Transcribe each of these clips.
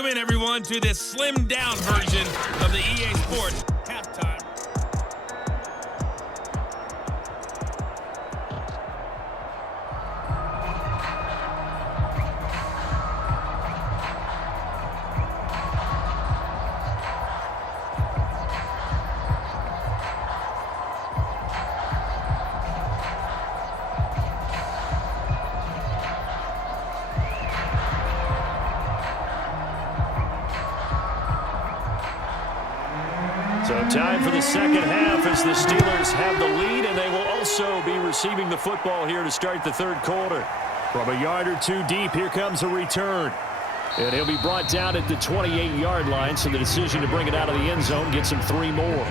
Welcome in, everyone, to this slimmed-down version of the EA Sports halftime. So time for the second half as the Steelers have the lead, and they will also be receiving the football here to start the third quarter. From a yard or two deep, here comes a return. And he'll be brought down at the 28-yard line, so the decision to bring it out of the end zone gets him 3 more.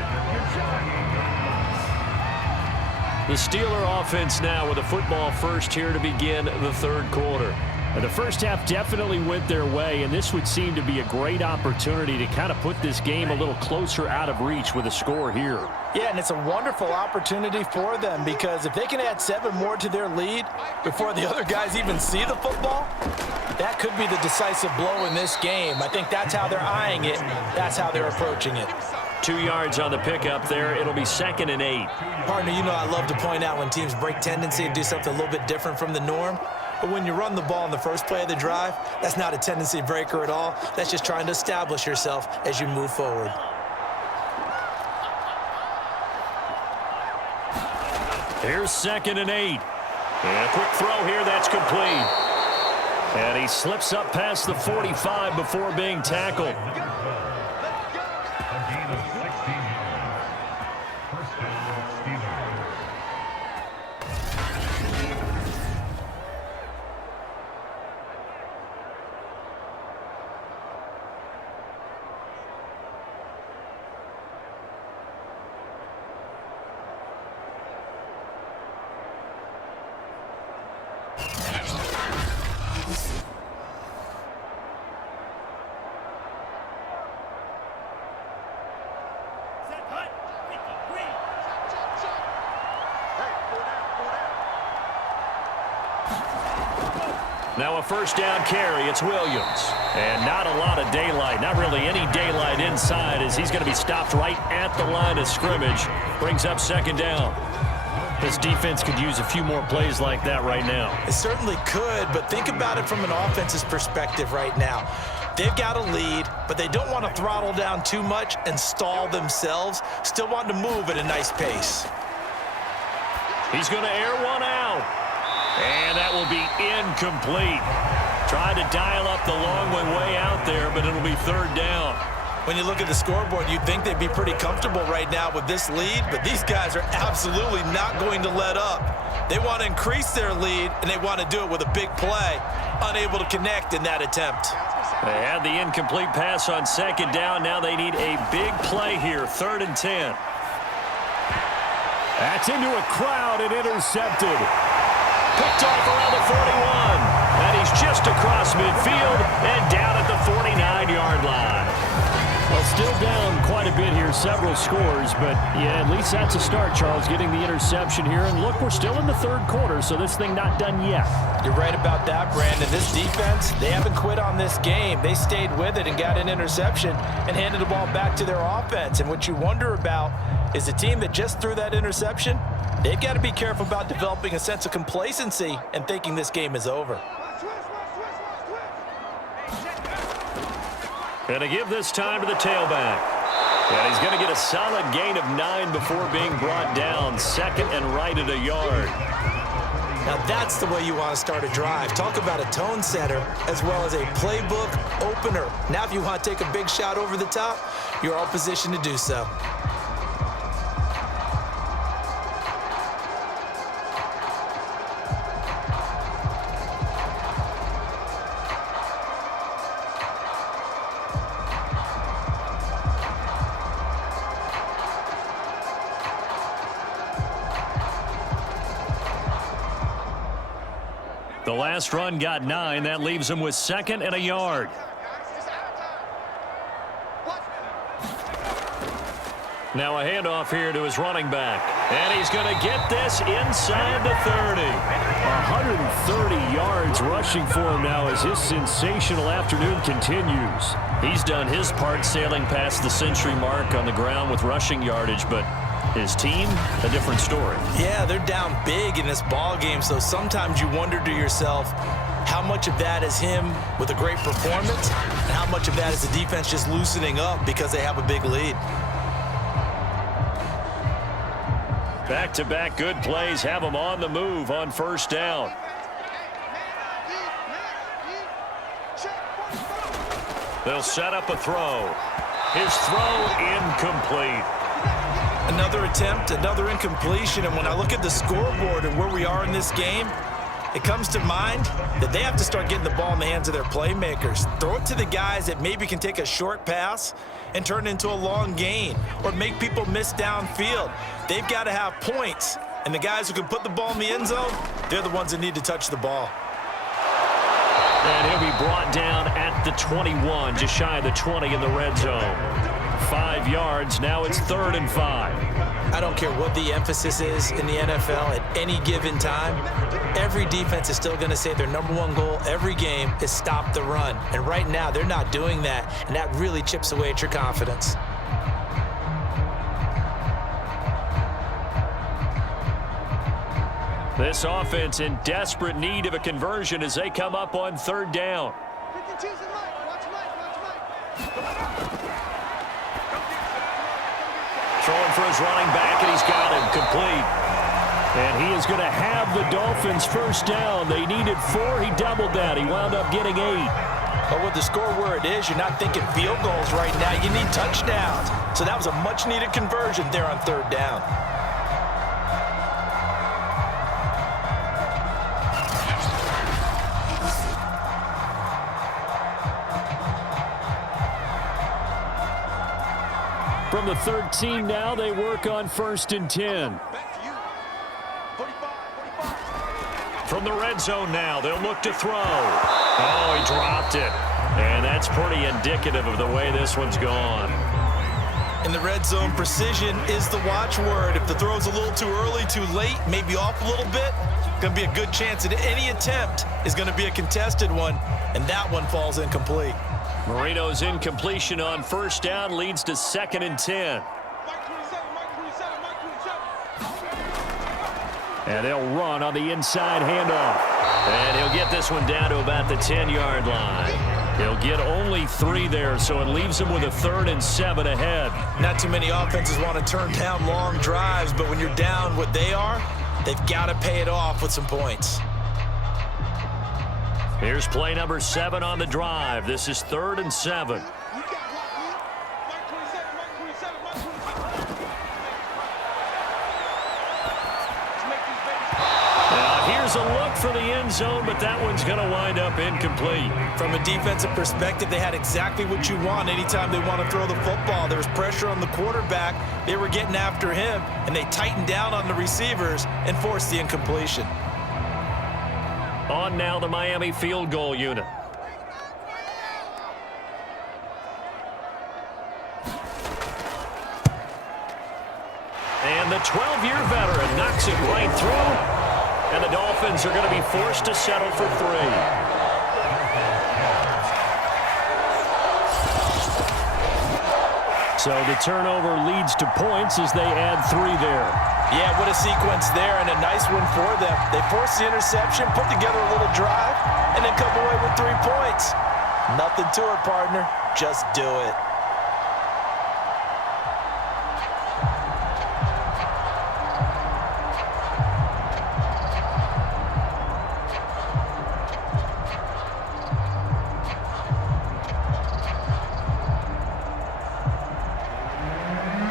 The Steeler offense now with a football first here to begin the third quarter. And the first half definitely went their way, and this would seem to be a great opportunity to kind of put this game a little closer out of reach with a score here. Yeah, and it's a wonderful opportunity for them because if they can add 7 more to their lead before the other guys even see the football, that could be the decisive blow in this game. I think that's how they're eyeing it. That's how they're approaching it. 2 yards on the pickup there. It'll be 2nd and 8. Partner, you know I love to point out when teams break tendency and do something a little bit different from the norm. But when you run the ball in the first play of the drive, that's not a tendency breaker at all. That's just trying to establish yourself as you move forward. Here's 2nd and 8. And a quick throw here, that's complete. And he slips up past the 45 before being tackled. Now a first down carry, it's Williams. And not a lot of daylight, not really any daylight inside as he's going to be stopped right at the line of scrimmage. Brings up 2nd down. This defense could use a few more plays like that right now. It certainly could, but think about it from an offense's perspective right now. They've got a lead, but they don't want to throttle down too much and stall themselves. Still want to move at a nice pace. He's going to air one out. And that will be incomplete. Tried to dial up the long one way out there, but it'll be 3rd down. When you look at the scoreboard, you'd think they'd be pretty comfortable right now with this lead, but these guys are absolutely not going to let up. They want to increase their lead, and they want to do it with a big play. Unable to connect in that attempt. They had the incomplete pass on 2nd down. Now they need a big play here, 3rd and 10. That's into a crowd and intercepted. Picked off around the 41. And he's just across midfield and down at the 49-yard line. Well, still down quite a bit here, several scores, but yeah, at least that's a start, Charles, getting the interception here. And look, we're still in the third quarter, so this thing not done yet. You're right about that, Brandon. This defense, they haven't quit on this game. They stayed with it and got an interception and handed the ball back to their offense. And what you wonder about is the team that just threw that interception, they've got to be careful about developing a sense of complacency and thinking this game is over. And to give this time to the tailback. And he's going to get a solid gain of 9 before being brought down. 2nd and right at a yard. Now that's the way you want to start a drive. Talk about a tone setter as well as a playbook opener. Now if you want to take a big shot over the top, you're all positioned to do so. The last run got 9. That leaves him with 2nd and a yard. Now a handoff here to his running back. And he's going to get this inside the 30. 130 yards rushing for him now as his sensational afternoon continues. He's done his part sailing past the century mark on the ground with rushing yardage, but his team, a different story. Yeah, they're down big in this ball game, so sometimes you wonder to yourself how much of that is him with a great performance and how much of that is the defense just loosening up because they have a big lead. Back-to-back good plays have him on the move on first down. They'll set up a throw. His throw incomplete. Another attempt, another incompletion, and when I look at the scoreboard and where we are in this game, it comes to mind that they have to start getting the ball in the hands of their playmakers. Throw it to the guys that maybe can take a short pass and turn it into a long gain or make people miss downfield. They've got to have points, and the guys who can put the ball in the end zone, they're the ones that need to touch the ball. And he'll be brought down at the 21, just shy of the 20 in the red zone. 5 yards, now it's 3rd and 5. I don't care what the emphasis is in the NFL at any given time. Every defense is still going to say their #1 goal every game is stop the run. And right now, they're not doing that, and that really chips away at your confidence. This offense in desperate need of a conversion as they come up on 3rd down. Throwing for his running back, and he's got him complete. And he is going to have the Dolphins first down. They needed 4. He doubled that. He wound up getting 8. But with the score where it is, you're not thinking field goals right now. You need touchdowns. So that was a much-needed conversion there on 3rd down. From the 13 now, they work on 1st and 10. From the red zone now, they'll look to throw. Oh, he dropped it. And that's pretty indicative of the way this one's gone. In the red zone, precision is the watchword. If the throw's a little too early, too late, maybe off a little bit, going to be a good chance that any attempt is going to be a contested one, and that one falls incomplete. Marino's incompletion on 1st down leads to 2nd and 10. And they'll run on the inside handoff. And he'll get this one down to about the 10-yard line. He'll get only 3 there, so it leaves him with a 3rd and 7 ahead. Not too many offenses want to turn down long drives, but when you're down what they are, they've got to pay it off with some points. Here's play number 7 on the drive. This is 3rd and 7. Now here's a look for the end zone, but that one's going to wind up incomplete. From a defensive perspective, they had exactly what you want anytime they want to throw the football. There was pressure on the quarterback. They were getting after him, and they tightened down on the receivers and forced the incompletion. On now the Miami field goal unit. And the 12-year veteran knocks it right through. And the Dolphins are going to be forced to settle for 3. So the turnover leads to points as they add 3 there. Yeah, what a sequence there, and a nice one for them. They forced the interception, put together a little drive, and then come away with 3 points. Nothing to it, partner. Just do it.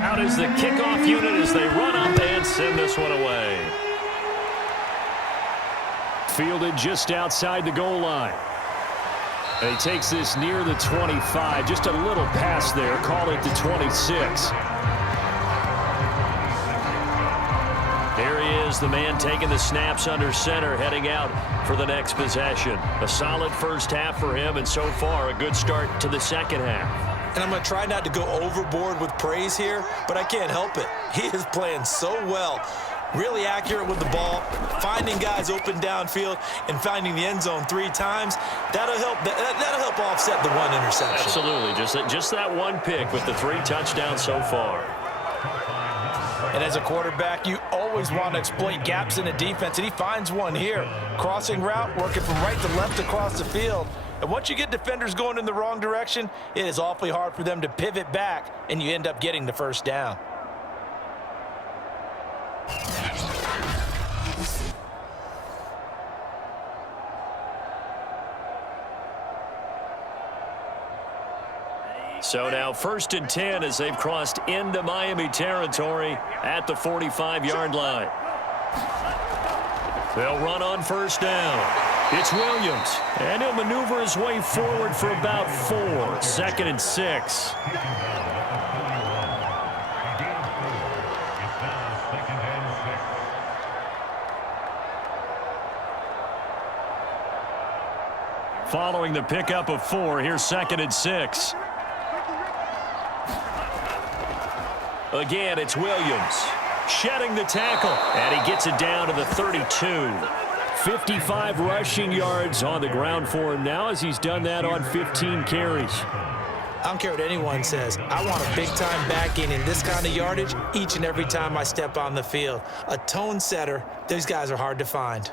Out is the kickoff unit as they run up and send this one away. Fielded just outside the goal line. And he takes this near the 25. Just a little pass there. Call it the 26. There he is, the man taking the snaps under center, heading out for the next possession. A solid first half for him, and so far a good start to the second half. And I'm going to try not to go overboard with praise here, but I can't help it. He is playing so well. Really accurate with the ball, finding guys open downfield, and finding the end zone 3 times. That'll help offset the 1 interception. Absolutely. Just that 1 pick with the 3 touchdowns so far. And as a quarterback, you always want to exploit gaps in the defense, and he finds one here. Crossing route, working from right to left across the field. And once you get defenders going in the wrong direction, it is awfully hard for them to pivot back, and you end up getting the first down. So now 1st and 10 as they've crossed into Miami territory at the 45-yard line. They'll run on 1st down. It's Williams, and he'll maneuver his way forward for about 4. 2nd and 6. Following the pickup of 4, here's 2nd and 6. Again, it's Williams shedding the tackle, and he gets it down to the 32. 55 rushing yards on the ground for him now as he's done that on 15 carries. I don't care what anyone says. I want a big-time backing in this kind of yardage each and every time I step on the field. A tone setter, these guys are hard to find.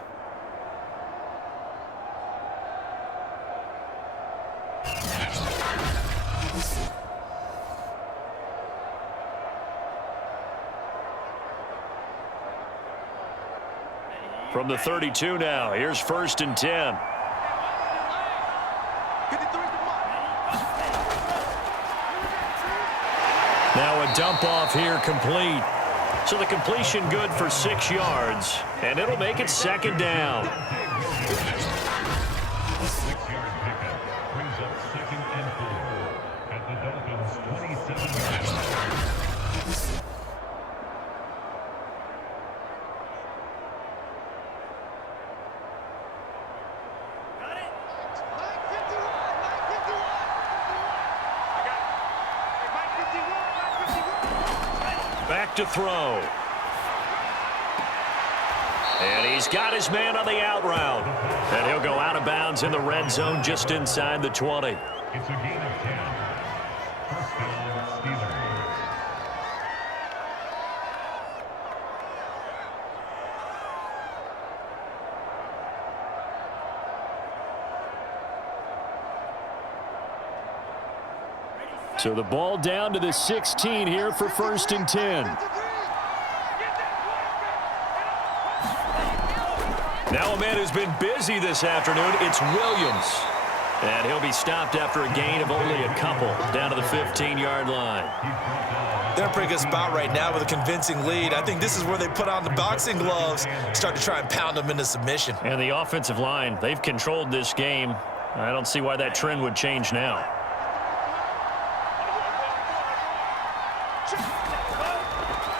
From the 32 now, here's 1st and 10. Now a dump off here complete. So the completion good for 6 yards, and it'll make it 2nd down. 6-yard pickup brings up 2nd and 4 at the Dolphins' 27-yard line. Back to throw. And he's got his man on the out route. And he'll go out of bounds in the red zone just inside the 20. It's a gain of 10. First down, Steelers. So the ball down to the 16 here for 1st and 10. Now a man who's been busy this afternoon, it's Williams. And he'll be stopped after a gain of only a couple down to the 15-yard line. They're in a pretty good spot right now with a convincing lead. I think this is where they put on the boxing gloves, start to try and pound them into submission. And the offensive line, they've controlled this game. I don't see why that trend would change now.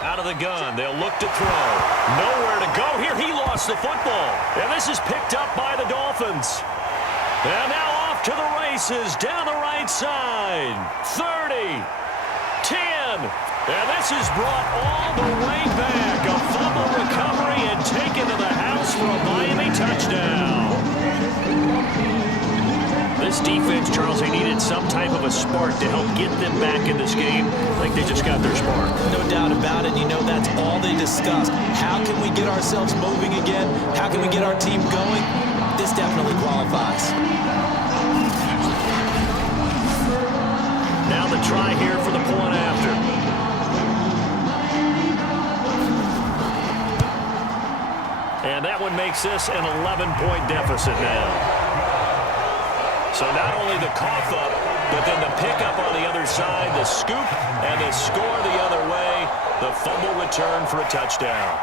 Out of the gun, they'll look to throw. Nowhere to go here. He lost the football. And this is picked up by the Dolphins. And now off to the races down the right side. 30, 10. And this is brought all the way back. A fumble recovery and taken to the house for a Miami touchdown. This defense, Charles, they needed some type of a spark to help get them back in this game. I think they just got their spark. No doubt about it. You know, that's all they discussed. How can we get ourselves moving again? How can we get our team going? This definitely qualifies. Now the try here for the point after. And that one makes this an 11-point deficit now. So not only the cough up, but then the pickup on the other side, the scoop, and the score the other way. The fumble return for a touchdown.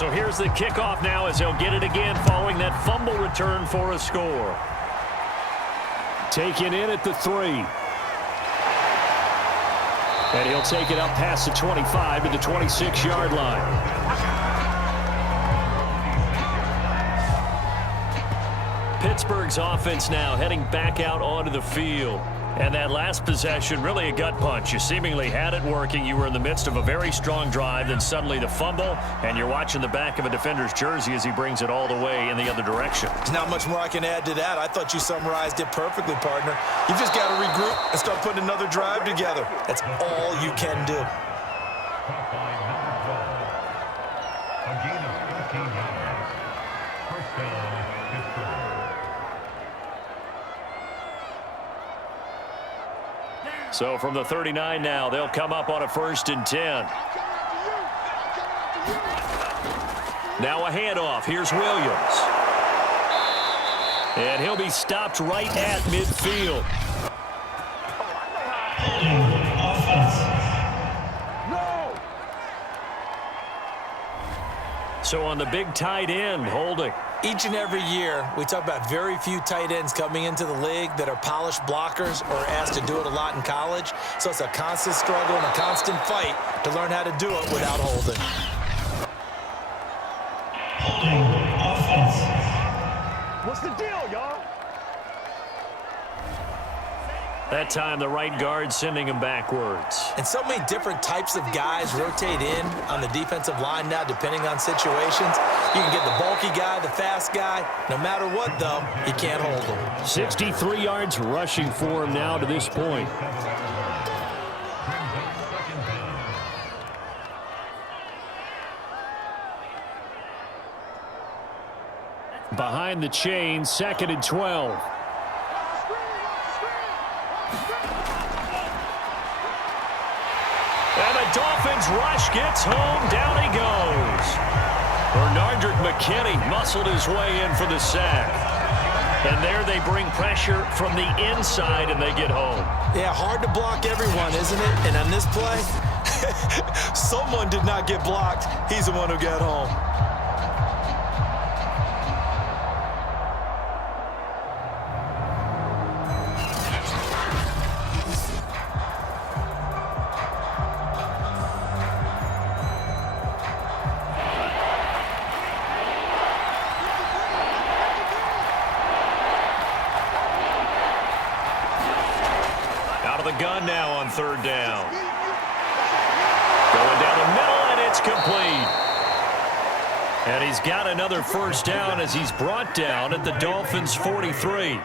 So here's the kickoff now as they'll get it again following that fumble return for a score. Taken in at the 3. And he'll take it up past the 25 to the 26-yard line. Pittsburgh's offense now heading back out onto the field. And that last possession, really a gut punch. You seemingly had it working. You were in the midst of a very strong drive, then suddenly the fumble, and you're watching the back of a defender's jersey as he brings it all the way in the other direction. There's not much more I can add to that. I thought you summarized it perfectly, partner. You've just got to regroup and start putting another drive together. That's all you can do. Caught by number 12. A gain of 13 yards. First down, Pittsburgh. So from the 39 now, they'll come up on a 1st and 10. Now a handoff. Here's Williams. And he'll be stopped right at midfield. So on the big tight end, holding. Each and every year, we talk about very few tight ends coming into the league that are polished blockers or asked to do it a lot in college. So it's a constant struggle and a constant fight to learn how to do it without holding. Holding offense. What's the deal, y'all? That time the right guard sending him backwards. And so many different types of guys rotate in on the defensive line now depending on situations. You can get the bulky guy, the fast guy. No matter what, though, you can't hold them. 63 yards rushing for him now to this point. Behind the chain, 2nd and 12. And the Dolphins rush gets home. Down he goes. Bernardrick McKinney muscled his way in for the sack. And there they bring pressure from the inside and they get home. Yeah, hard to block everyone, isn't it? And on this play, someone did not get blocked. He's the one who got home. Gun now on 3rd down. Going down the middle, and it's complete. And he's got another 1st down as he's brought down at the Dolphins' 43.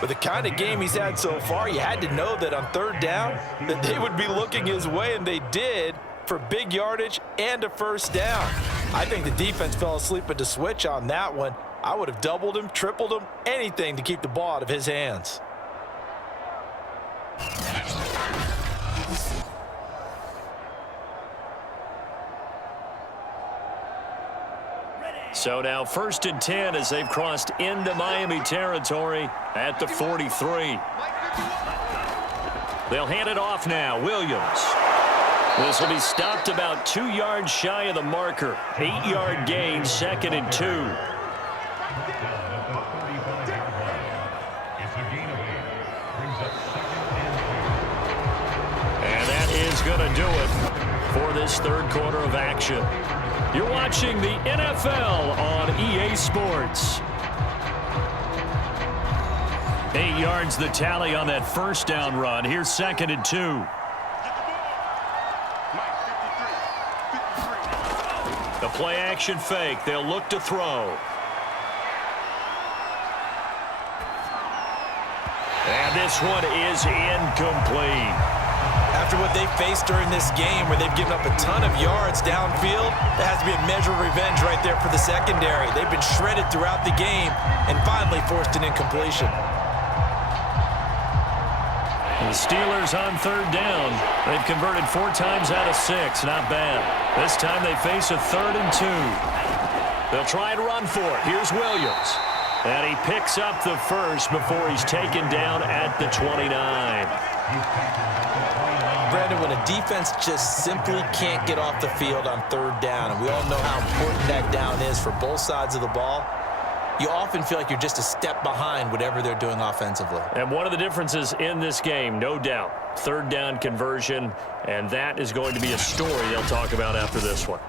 With the kind of game he's had so far, you had to know that on 3rd down that they would be looking his way, and they did, for big yardage and a 1st down. I think the defense fell asleep at the switch on that one. I would have doubled him, tripled him, anything to keep the ball out of his hands. So now 1st and 10 as they've crossed into Miami territory at the 43. They'll hand it off now. Williams. This will be stopped about 2 yards shy of the marker. 8-yard gain, 2nd and 2. And that is going to do it for this 3rd quarter of action. You're watching the NFL on EA Sports. 8 yards the tally on that 1st down run. Here's 2nd and 2. The play action fake. They'll look to throw. And this one is incomplete. After what they faced during this game where they've given up a ton of yards downfield, there has to be a measure of revenge right there for the secondary. They've been shredded throughout the game and finally forced an incompletion. The Steelers on 3rd down. They've converted 4 times out of 6. Not bad. This time they face a 3rd and 2. They'll try and run for it. Here's Williams. And he picks up the 1st before he's taken down at the 29. Brandon, when a defense just simply can't get off the field on third down, and we all know how important that down is for both sides of the ball, you often feel like you're just a step behind whatever they're doing offensively. And one of the differences in this game, no doubt, third down conversion, and that is going to be a story they'll talk about after this one.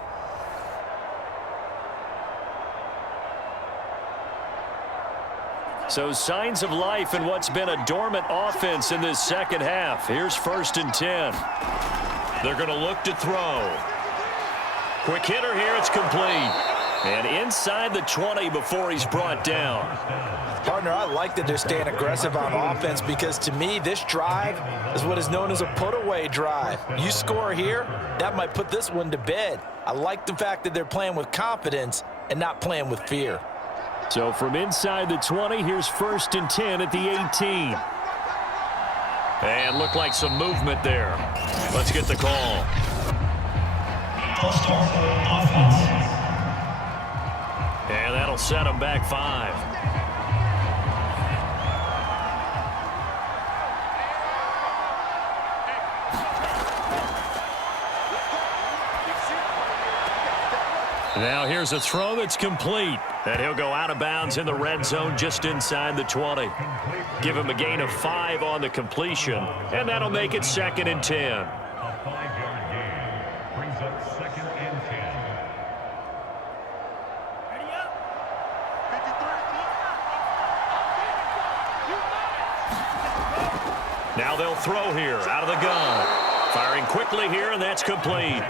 So signs of life in what's been a dormant offense in this second half. Here's 1st and 10. They're going to look to throw. Quick hitter here, it's complete. And inside the 20 before he's brought down. Partner, I like that they're staying aggressive on offense because to me, this drive is what is known as a put-away drive. You score here, that might put this one to bed. I like the fact that they're playing with confidence and not playing with fear. So from inside the 20, here's 1st and 10 at the 18. And looked like some movement there. Let's get the call. False start offense. And that'll set them back 5. Now here's a throw that's complete. And he'll go out of bounds in the red zone just inside the 20. Give him a gain of 5 on the completion. And that'll make it 2nd and 10. A 5-yard gain brings up 2nd and 10. Now they'll throw here out of the gun. Firing quickly here, and that's complete.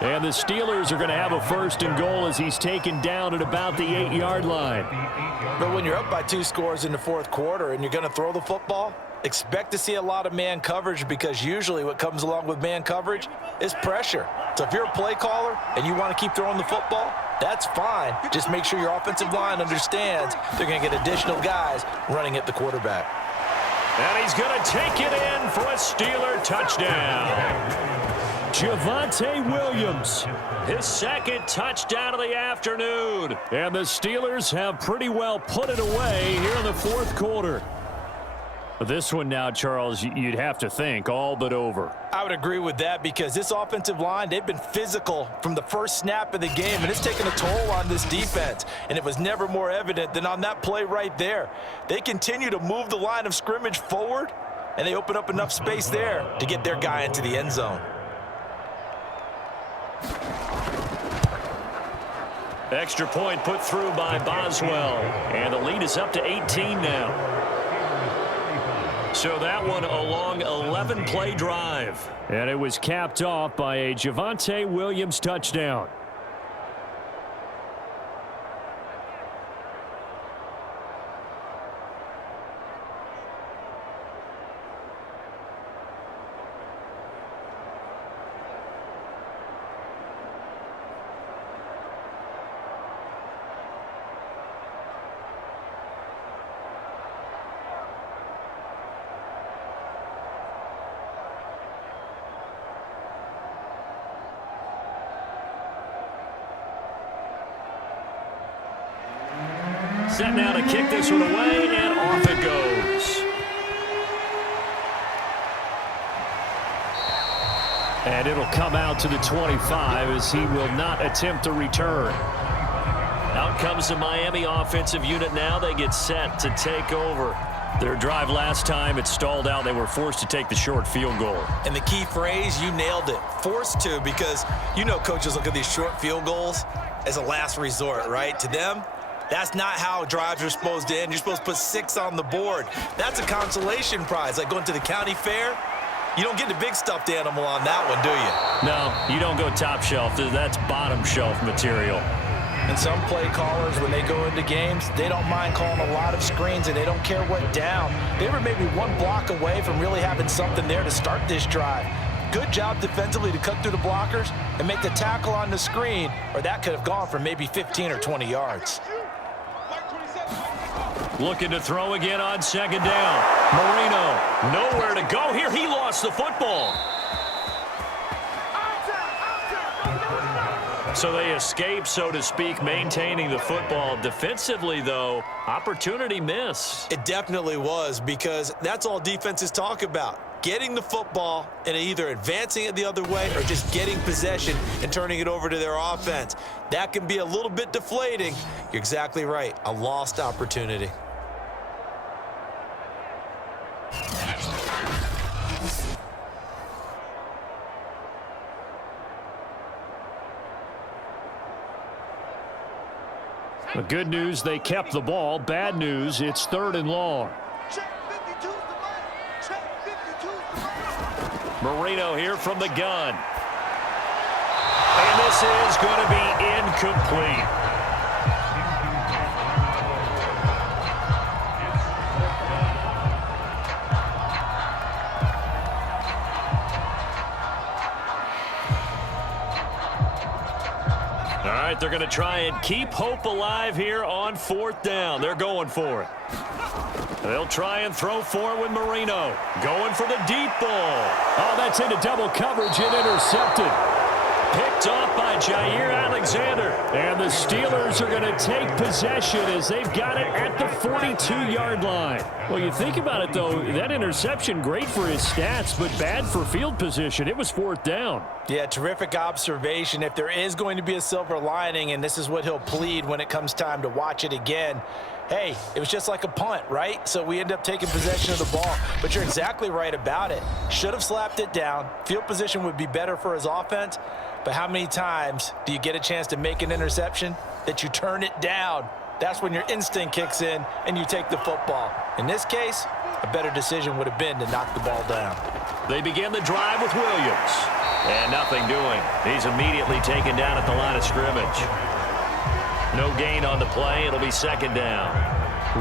And the Steelers are going to have a 1st and goal as he's taken down at about the 8-yard line. But when you're up by 2 scores in the 4th quarter and you're going to throw the football, expect to see a lot of man coverage because usually what comes along with man coverage is pressure. So if you're a play caller and you want to keep throwing the football, that's fine. Just make sure your offensive line understands they're going to get additional guys running at the quarterback. And he's going to take it in for a Steeler touchdown. Javonte Williams, his 2nd touchdown of the afternoon. And the Steelers have pretty well put it away here in the 4th quarter. This one now, Charles, you'd have to think all but over. I would agree with that because this offensive line, they've been physical from the first snap of the game, and it's taken a toll on this defense. And it was never more evident than on that play right there. They continue to move the line of scrimmage forward, and they open up enough space there to get their guy into the end zone. Extra point put through by Boswell. And the lead is up to 18 now. So that one a long 11-play drive. And it was capped off by a Javonte Williams touchdown. Set now to kick this one away, and off it goes. And it'll come out to the 25 as he will not attempt to return. Out comes the Miami offensive unit now. They get set to take over. Their drive last time, it stalled out. They were forced to take the short field goal. And the key phrase, you nailed it. Forced to, because you know coaches look at these short field goals as a last resort, right? To them, that's not how drives are supposed to end. You're supposed to put 6 on the board. That's a consolation prize. Like going to the county fair, you don't get the big stuffed animal on that one, do you? No, you don't go top shelf. That's bottom shelf material. And some play callers, when they go into games, they don't mind calling a lot of screens, and they don't care what down. They were maybe 1 block away from really having something there to start this drive. Good job defensively to cut through the blockers and make the tackle on the screen, or that could have gone for maybe 15 or 20 yards. Looking to throw again on 2nd down. Marino, nowhere to go here. He lost the football. So they escape, so to speak, maintaining the football. Defensively, though, opportunity miss. It definitely was, because that's all defenses talk about. getting the football and either advancing it the other way or just getting possession and turning it over to their offense. That can be a little bit deflating. You're exactly right. A lost opportunity. The good news, they kept the ball. Bad news, it's 3rd and long. Marino here from the gun. And this is going to be incomplete. All right, they're going to try and keep hope alive here on 4th down. They're going for it. They'll try and throw for it with Marino. Going for the deep ball. Oh, that's into double coverage and intercepted. Picked off by Jair Alexander. And the Steelers are going to take possession as they've got it at the 42-yard line. Well, you think about it, though, that interception, great for his stats, but bad for field position. It was 4th down. Yeah, terrific observation. If there is going to be a silver lining, and this is what he'll plead when it comes time to watch it again, hey, it was just like a punt, right? So we end up taking possession of the ball. But you're exactly right about it. Should have slapped it down. Field position would be better for his offense. But how many times do you get a chance to make an interception that you turn it down? That's when your instinct kicks in and you take the football. In this case, a better decision would have been to knock the ball down. They begin the drive with Williams. And nothing doing. He's immediately taken down at the line of scrimmage. No gain on the play. It'll be 2nd down.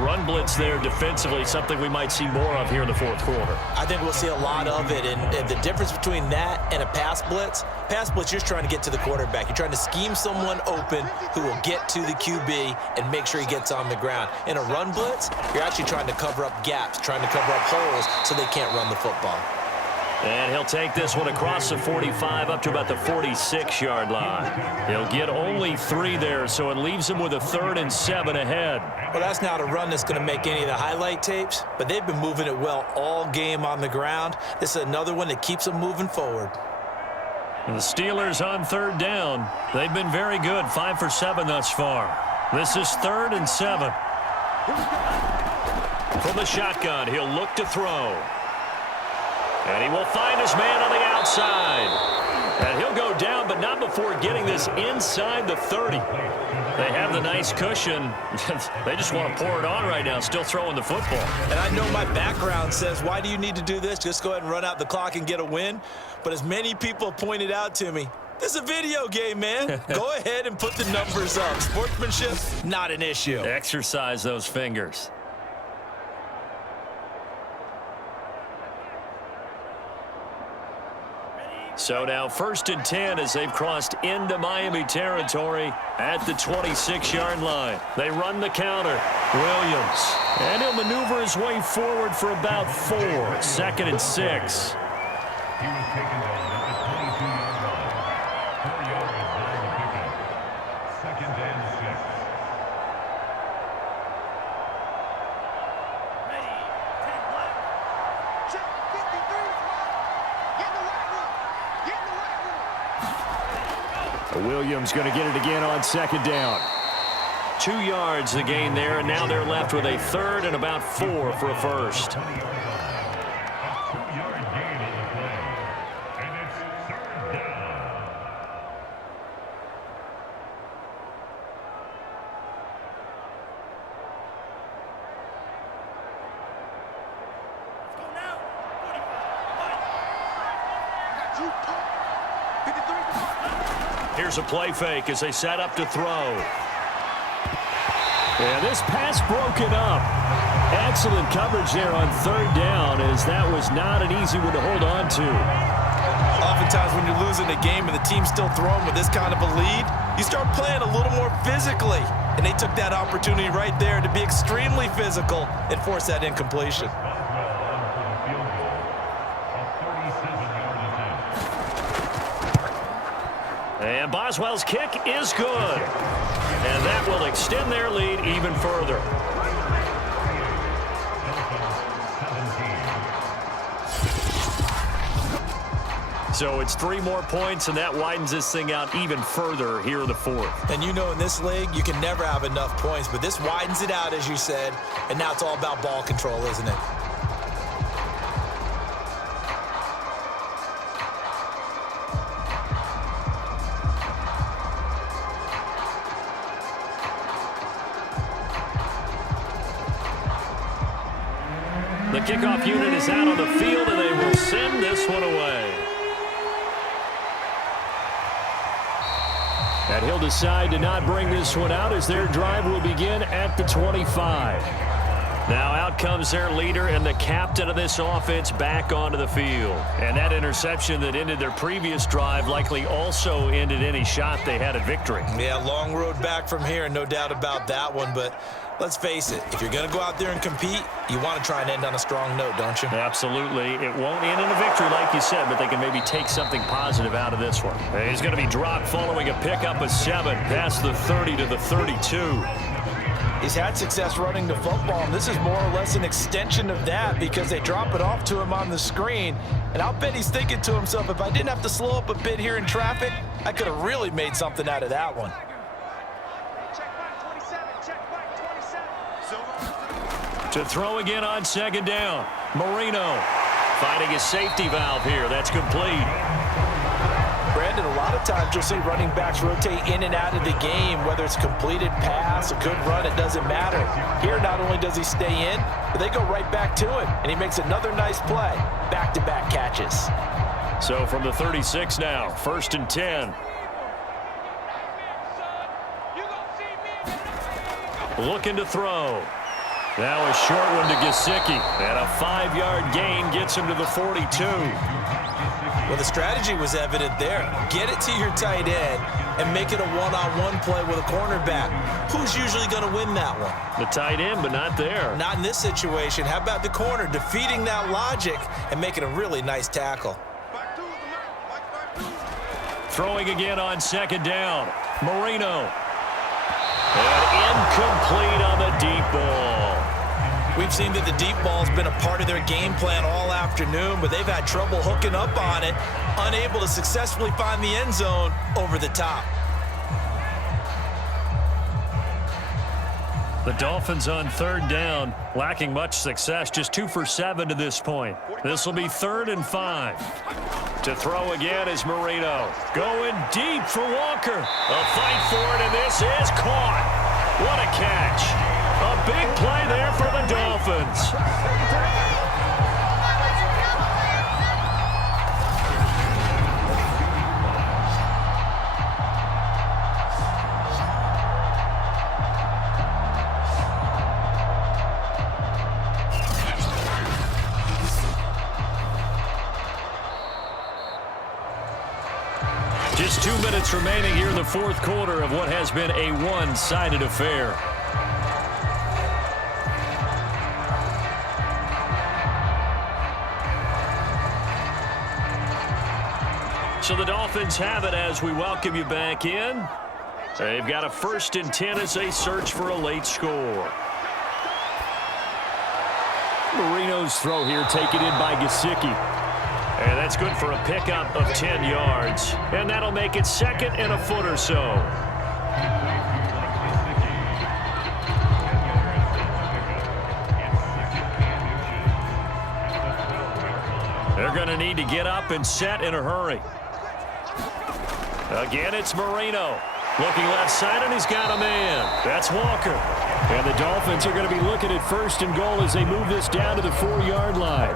Run blitz there defensively, something we might see more of here in the 4th quarter. I think we'll see a lot of it, and the difference between that and a pass blitz, you're just trying to get to the quarterback. You're trying to scheme someone open who will get to the QB and make sure he gets on the ground. In a run blitz, you're actually trying to cover up gaps, trying to cover up holes so they can't run the football. And he'll take this one across the 45 up to about the 46-yard line. He'll get only 3 there, so it leaves him with a 3rd and 7 ahead. Well, that's not a run that's going to make any of the highlight tapes, but they've been moving it well all game on the ground. This is another one that keeps them moving forward. And the Steelers on 3rd down. They've been very good, 5 for 7 thus far. This is 3rd and 7. From the shotgun, he'll look to throw. And he will find his man on the outside. And he'll go down, but not before getting this inside the 30. They have the nice cushion. They just want to pour it on right now, still throwing the football. And I know my background says, why do you need to do this? Just go ahead and run out the clock and get a win. But as many people pointed out to me, this is a video game, man. Go ahead and put the numbers up. Sportsmanship, not an issue. Exercise those fingers. So now 1st and 10 as they've crossed into Miami territory at the 26-yard line. They run the counter. Williams. And he'll maneuver his way forward for about 4. 2nd and 6. He was taken down at the 22-yard line. 4 yards on the pickup. 2nd and 6. Williams going to get it again on 2nd down. 2 yards the gain there, and now they're left with a 3rd and about 4 for a first. Here's a play fake as they set up to throw. And this pass broken up. Excellent coverage there on 3rd down, as that was not an easy one to hold on to. Oftentimes when you're losing a game and the team's still throwing with this kind of a lead, you start playing a little more physically. And they took that opportunity right there to be extremely physical and force that incompletion. And Boswell's kick is good. And that will extend their lead even further. So it's 3 more points, and that widens this thing out even further here in the 4th. And you know in this league, you can never have enough points, but this widens it out, as you said, and now it's all about ball control, isn't it? The kickoff unit is out on the field, and they will send this one away. And he'll decide to not bring this one out as their drive will begin at the 25. Now out comes their leader and the captain of this offense back onto the field. And that interception that ended their previous drive likely also ended any shot they had at victory. Yeah, long road back from here, no doubt about that one. But let's face it, if you're going to go out there and compete, you want to try and end on a strong note, don't you? Absolutely. It won't end in a victory like you said, but they can maybe take something positive out of this one. He's going to be dropped following a pickup of 7 past the 30 to the 32. He's had success running the football, and this is more or less an extension of that because they drop it off to him on the screen. And I'll bet he's thinking to himself, if I didn't have to slow up a bit here in traffic, I could have really made something out of that one. To throw again on 2nd down. Marino finding a safety valve here. That's complete. Brandon, a lot of times you'll see running backs rotate in and out of the game, whether it's completed pass, a good run, it doesn't matter. Here, not only does he stay in, but they go right back to him, and he makes another nice play. Back-to-back catches. So from the 36 now, 1st and 10. Looking to throw. Now a short one to Gesicki, and a 5-yard gain gets him to the 42. Well, the strategy was evident there. Get it to your tight end and make it a one-on-one play with a cornerback. Who's usually going to win that one? The tight end, but not there. Not in this situation. How about the corner defeating that logic and making a really nice tackle? Throwing again on 2nd down. Marino. And incomplete on the deep ball. We've seen that the deep ball has been a part of their game plan all afternoon, but they've had trouble hooking up on it, unable to successfully find the end zone over the top. The Dolphins on 3rd down, lacking much success, just 2 for 7 to this point. This will be 3rd and 5. To throw again is Marino. Going deep for Walker. A fight for it, and this is caught. What a catch. A big play there for the Dolphins. Just 2 minutes remaining here in the 4th quarter of what has been a one-sided affair. So the Dolphins have it as we welcome you back in. They've got a 1st and 10 as they search for a late score. Marino's throw here taken in by Gesicki. And that's good for a pickup of 10 yards. And that'll make it 2nd and a foot or so. They're going to need to get up and set in a hurry. Again, it's Marino. Looking left side, and he's got a man. That's Walker. And the Dolphins are going to be looking at 1st and goal as they move this down to the 4-yard line.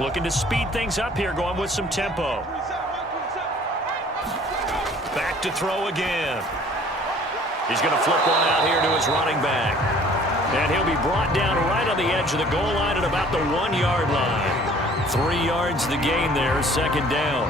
Looking to speed things up here, going with some tempo. Back to throw again. He's going to flip one out here to his running back. And he'll be brought down right on the edge of the goal line at about the 1-yard line. 3 yards the gain there, 2nd down.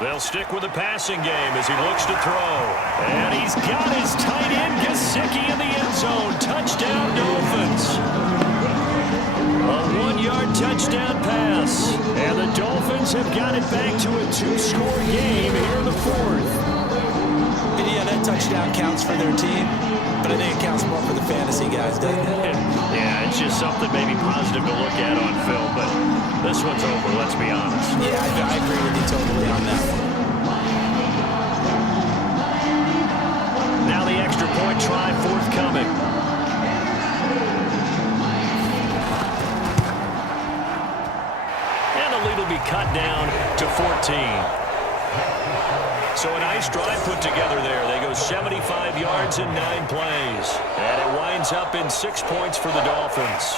They'll stick with the passing game as he looks to throw. And he's got his tight end, Gesicki, in the end zone. Touchdown, Dolphins. A 1-yard touchdown pass. And the Dolphins have got it back to a 2-score game here in the fourth. And yeah, that touchdown counts for their team, but I think it counts more for the fantasy guys, doesn't it? Yeah, it's just something maybe positive to look at on film, but this one's over, let's be honest. Yeah, I agree with you totally on that one. Now the extra point try forthcoming. And the lead will be cut down to 14. So a nice drive put together there. They go 75 yards in 9 plays. And it winds up in 6 points for the Dolphins.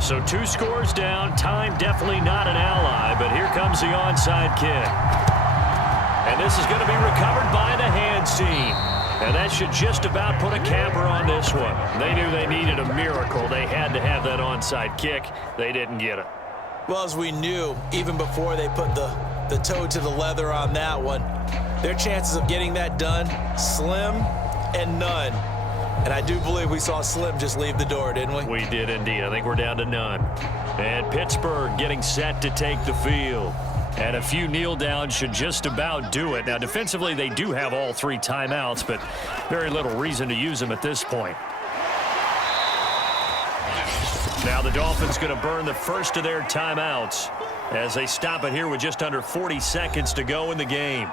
So 2 scores down. Time definitely not an ally, but here comes the onside kick. And this is going to be recovered by the hands team. And that should just about put a capper on this one. They knew they needed a miracle. They had to have that onside kick. They didn't get it. Well, as we knew, even before they put the toe to the leather on that one, their chances of getting that done, slim and none. And I do believe we saw Slim just leave the door, didn't we? We did indeed. I think we're down to none. And Pittsburgh getting set to take the field. And a few kneel downs should just about do it. Now, defensively, they do have all 3 timeouts, but very little reason to use them at this point. Now the Dolphins going to burn the first of their timeouts as they stop it here with just under 40 seconds to go in the game.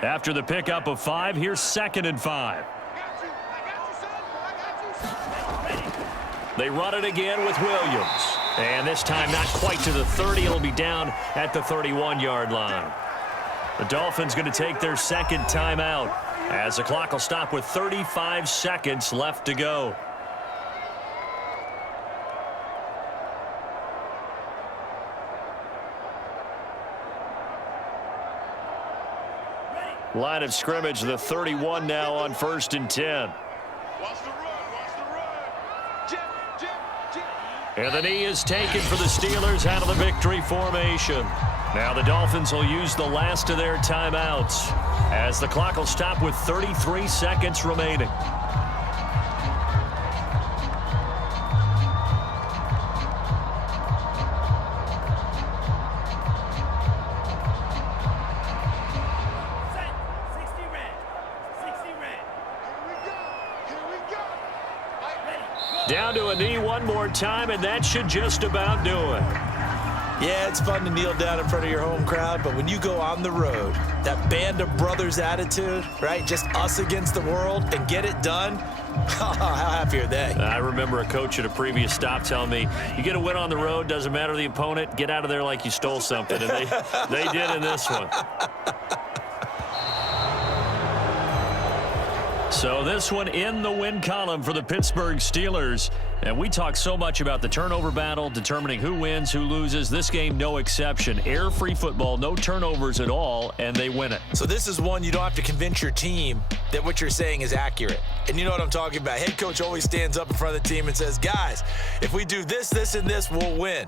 After the pickup of 5, here's 2nd and 5. They run it again with Williams. And this time not quite to the 30. It'll be down at the 31-yard line. The Dolphins going to take their 2nd timeout as the clock will stop with 35 seconds left to go. Line of scrimmage, the 31 now on 1st and 10. And the knee is taken for the Steelers out of the victory formation. Now the Dolphins will use the last of their timeouts as the clock will stop with 33 seconds remaining. Down to a knee one more time, and that should just about do it. Yeah, it's fun to kneel down in front of your home crowd, but when you go on the road, that band of brothers attitude, right? Just us against the world and get it done. How happy are they? I remember a coach at a previous stop telling me, you get a win on the road, doesn't matter the opponent, get out of there like you stole something. And they did in this one. So this one in the win column for the Pittsburgh Steelers. And we talk so much about the turnover battle, determining who wins, who loses. This game, no exception. Air-free football, no turnovers at all, and they win it. So this is one you don't have to convince your team that what you're saying is accurate. And you know what I'm talking about. Head coach always stands up in front of the team and says, guys, if we do this, this, and this, we'll win.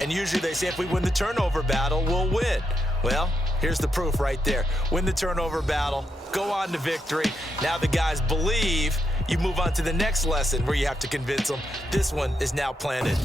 And usually they say if we win the turnover battle, we'll win. Well, here's the proof right there. Win the turnover battle, go on to victory. Now the guys believe. You move on to the next lesson where you have to convince them. This one is now planted.